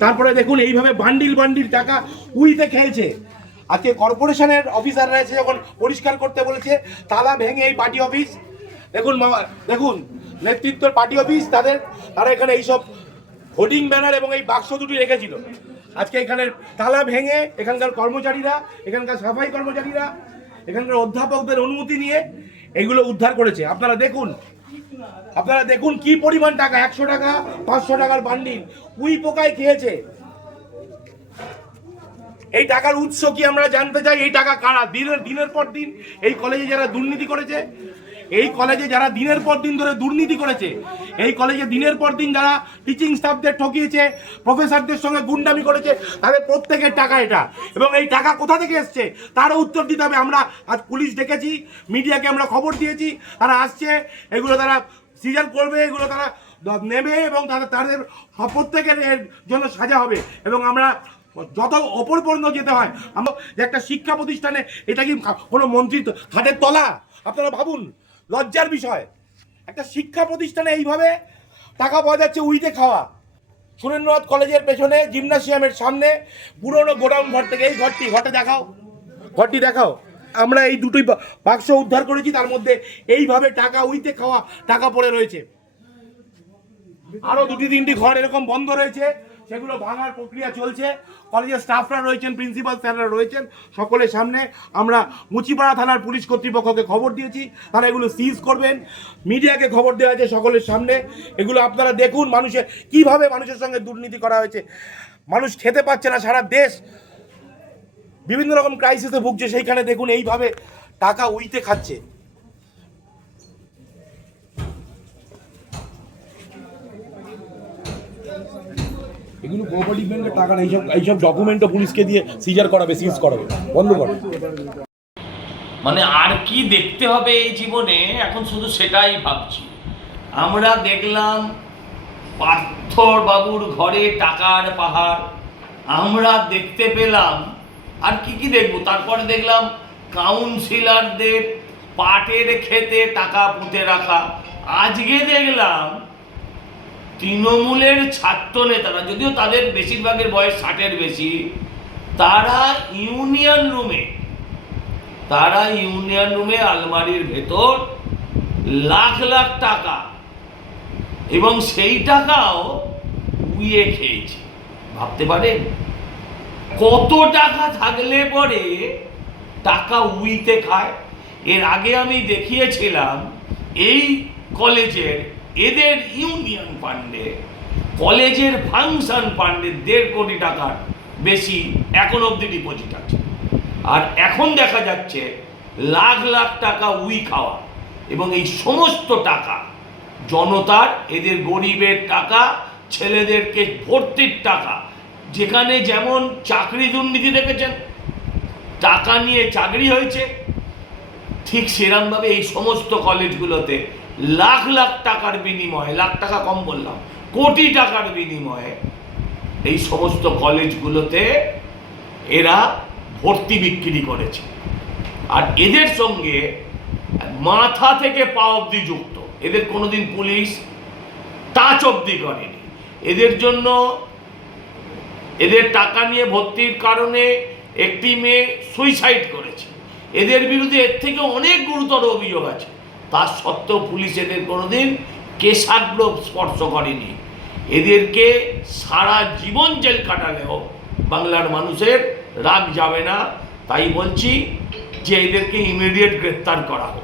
তারপরে দেখুন এইভাবে বান্ডিল বান্ডিল টাকা উইতে খেয়েছে। আজকে কর্পোরেশনের অফিসাররা এসে যখন পরিষ্কার করতে বলেছে, তালা ভেঙে এই পার্টি অফিস, দেখুন দেখুন নেতৃত্বের পার্টি অফিস, তারা এখানে এইসব হোর্ডিং ব্যানার এবং এই বাক্স দুটি রেখেছিল। আজকে এখানের তালা ভেঙে এখানকার কর্মচারীরা, এখানকার সাফাই কর্মচারীরা, এখানকার অধ্যাপকদের অনুমতি নিয়ে এগুলো উদ্ধার করেছে। আপনারা দেখুন কি পরিমাণ টাকা, 100 টাকা 500 টাকার বান্ডিল উই পোকায় খেয়েছে। এই টাকার উৎস কি আমরা জানতে চাই। এই টাকা কারা? দিনের পর দিন এই কলেজে যারা দুর্নীতি করেছে, এই কলেজে যারা দিনের পর দিন ধরে দুর্নীতি করেছে, এই কলেজে দিনের পর দিন যারা টিচিং স্টাফদের ঠকিয়েছে, প্রফেসরদের সঙ্গে গুন্ডামি করেছে, তাদের প্রত্যেকের টাকা এটা। এবং এই টাকা কোথা থেকে এসছে তারও উত্তর দিতে হবে। আমরা আজ পুলিশ ডেকেছি, মিডিয়াকে আমরা খবর দিয়েছি, তারা আসছে, এগুলো তারা সিজন করবে, এগুলো তারা নেবে এবং তাদের প্রত্যেকের এর জন্য সাজা হবে। এবং আমরা যত ওপর পর্যন্ত যেতে হয়, আমরা যে একটা শিক্ষা প্রতিষ্ঠানে, এটা কি কোনো মন্ত্রীর খাটের তলা? আপনারা ভাবুন, লজ্জার বিষয়। একটা শিক্ষা প্রতিষ্ঠানে এইভাবে টাকা পাওয়া যাচ্ছে উইতে খাওয়া। সুরেন্দ্রনাথ কলেজের পেছনে জিমনাসিয়ামের সামনে পুরনো গোডাউন ঘর থেকে এই ঘরটি দেখাও। আমরা এই দুটোই বাক্স উদ্ধার করেছি, তার মধ্যে এইভাবে টাকা উইতে খাওয়া টাকা পড়ে রয়েছে। আরো 2-3টি ঘর এরকম বন্ধ রয়েছে, সেগুলো ভাঙার প্রক্রিয়া চলছে। কলেজের স্টাফরা রয়েছেন, প্রিন্সিপাল স্যাররা রয়েছেন, সকলের সামনে আমরা মুচিপাড়া থানার পুলিশ কর্তৃপক্ষকে খবর দিয়েছি, তারা এগুলো সিজ করবেন। মিডিয়াকে খবর দেওয়া হয়েছে সকলের সামনে। এগুলো আপনারা দেখুন কিভাবে মানুষের সঙ্গে দুর্নীতি করা হয়েছে। মানুষ খেতে পাচ্ছে না, সারা দেশ বিভিন্ন রকম ক্রাইসিসে ভুগছে, সেইখানে দেখুন এইভাবে টাকা উইতে খাচ্ছে। এগুলো কোঅপারেটিভ ব্যাংকের টাকা না, এইসব ডকুমেন্টও পুলিশকে দিয়ে সিজ করাবে, বন্ধ করো। মানে আর কি দেখতে হবে এই জীবনে, এখন শুধু সেটাই ভাবছি। আমরা দেখলাম পার্থর বাবুর ঘরে টাকার পাহাড়, আমরা দেখতে পেলাম, আর কি দেখবো, তারপরে দেখলাম কাউন্সিলরদের পাটের খেতে টাকা পুঁতে রাখা। আজকে দেখলাম তৃণমূলের ছাত্র নেতারা, যদিও তাদের বেশিরভাগের বয়স 60-এর বেশি, তারা ইউনিয়ন রুমে আলমারির ভেতর লাখ লাখ টাকা, এবং সেই টাকাও উইয়ে খেয়েছে। ভাবতে পারেন কত টাকা থাকলে পরে টাকা উইতে খায়। এর আগে আমি দেখিয়েছিলাম এই কলেজের এদের ইউনিয়ন ফান্ডে, কলেজের ফাংশন ফান্ডে 1.5 কোটি টাকার বেশি এখন অবধি ডিপোজিট আছে। আর এখন দেখা যাচ্ছে লাখ লাখ টাকা উই খাওয়া, এবং এই সমস্ত টাকা জনতার, এদের গরিবের টাকা, ছেলেদেরকে ভর্তির টাকা। যেখানে যেমন চাকরি দুর্নীতি দেখেছেন, টাকা নিয়ে চাকরি হয়েছে, ঠিক সেরকমভাবে এই সমস্ত কলেজগুলোতে লাখ লাখ টাকার বিনিময়ে, লাখ টাকা কম বললাম, কোটি টাকার বিনিময়ে এই সমস্ত কলেজগুলোতে এরা ভর্তি বিক্রি করেছে। আর এদের সঙ্গে মাথা থেকে পা অবধি যুক্ত, এদের কোনোদিন পুলিশ টাচ অবধি করেনি। এদের জন্য, এদের টাকা নিয়ে ভর্তির কারণে একটি মেয়ে সুইসাইড করেছে। এদের বিরুদ্ধে এর থেকে অনেক গুরুতর অভিযোগ আছে, তার সত্ত্বেও পুলিশ এদের কোনোদিন কেশাগ্র স্পর্শ করেনি। এদেরকে সারা জীবন জেল কাটালেও বাংলার মানুষের রাগ যাবে না। তাই বলছি যে এদেরকে ইমিডিয়েট গ্রেপ্তার করা হোক।